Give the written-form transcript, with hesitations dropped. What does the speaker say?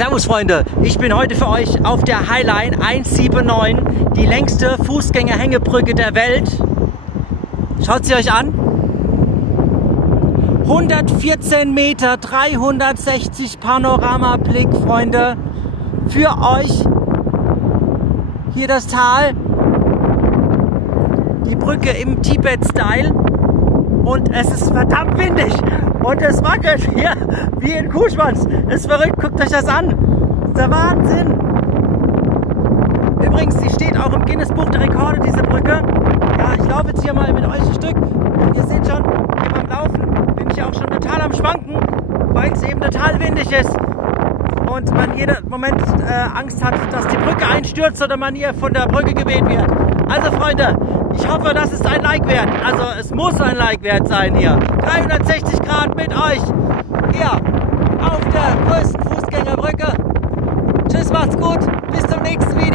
Servus Freunde, ich bin heute für euch auf der Highline 179, die längste Fußgängerhängebrücke der Welt. Schaut sie euch an. 114 Meter, 360 Panoramablick, Freunde. Für euch hier das Tal, die Brücke im Tibet-Style und es ist verdammt windig und es wackelt hier wie ein Kuhschwanz. Ist verrückt, guckt euch das an. Das ist der Wahnsinn. Übrigens, die steht auch im Guinness-Buch der Rekorde, diese Brücke. Ja, ich laufe jetzt hier mal mit euch ein Stück und ihr seht schon, beim Laufen bin ich auch schon total am Schwanken, weil es eben total windig ist. Und man jeden Moment Angst hat, dass die Brücke einstürzt oder man hier von der Brücke geweht wird. Also Freunde, ich hoffe, das ist ein Like wert. Also es muss ein Like wert sein hier. 360 Grad mit euch hier auf der größten Fußgängerbrücke. Tschüss, macht's gut, bis zum nächsten Video.